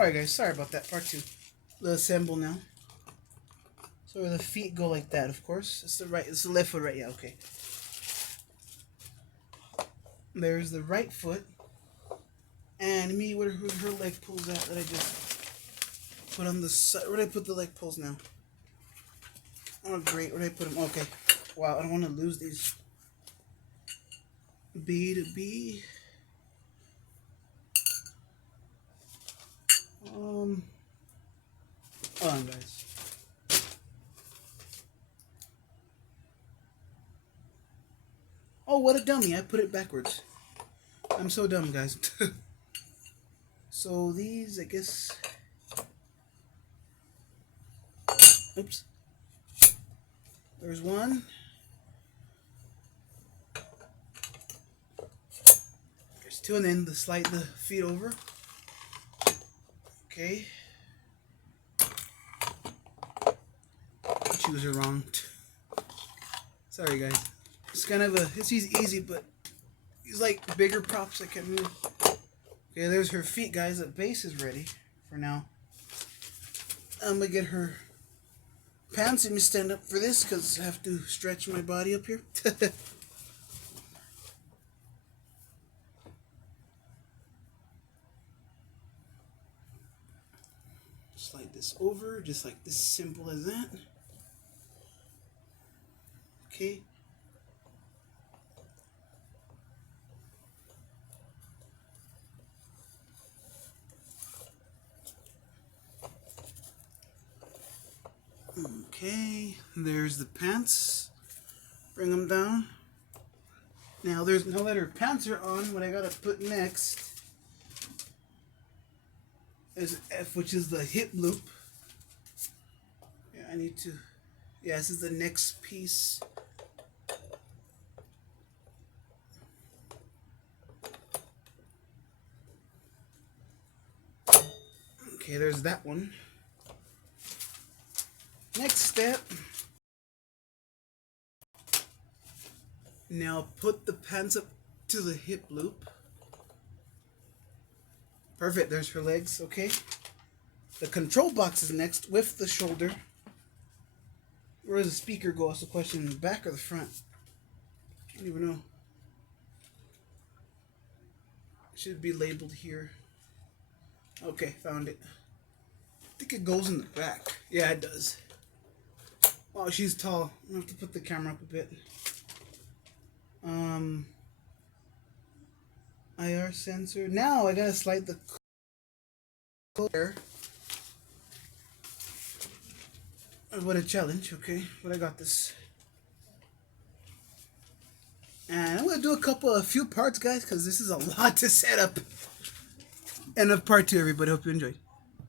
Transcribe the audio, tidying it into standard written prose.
Alright guys, sorry about that, part 2. Let's assemble now. So the feet go like that, of course. It's the left foot, right? Yeah, okay. There's the right foot. And me, where her leg pulls at that I just put on the side. Where did I put the leg pulls now? Oh, great. Where did I put them? Okay. Wow, I don't want to lose these. B to B. Hold on, guys. Oh, what a dummy. I put it backwards. I'm so dumb, guys. So these, I guess... Oops. There's one. There's two, and then slide the feet over. Okay. Shoes are wrong. Sorry, guys. It's kind of it's easy, but these like bigger props I can move. Okay, there's her feet, guys. The base is ready for now. I'm gonna get her pants. Let me stand up for this because I have to stretch my body up here. Slide this over, just like this, simple as that. Okay. Okay, there's the pants. Bring them down. Now there's no that her pants are on. What I gotta put next is F, which is the hip loop. Yeah, I need to. Yeah, this is the next piece. Okay, there's that one. Next step. Now put the pants up to the hip loop. Perfect, there's her legs, okay? The control box is next with the shoulder. Where does the speaker go? That's the question. In the back or the front? I don't even know. It should be labeled here. Okay, found it. I think it goes in the back. Yeah, it does. Oh, she's tall. I have to put the camera up a bit. IR sensor. Now I gotta slide the clear. What a challenge, okay? But I got this. And I'm gonna do a few parts, guys, because this is a lot to set up. End of part 2, everybody. Hope you enjoyed.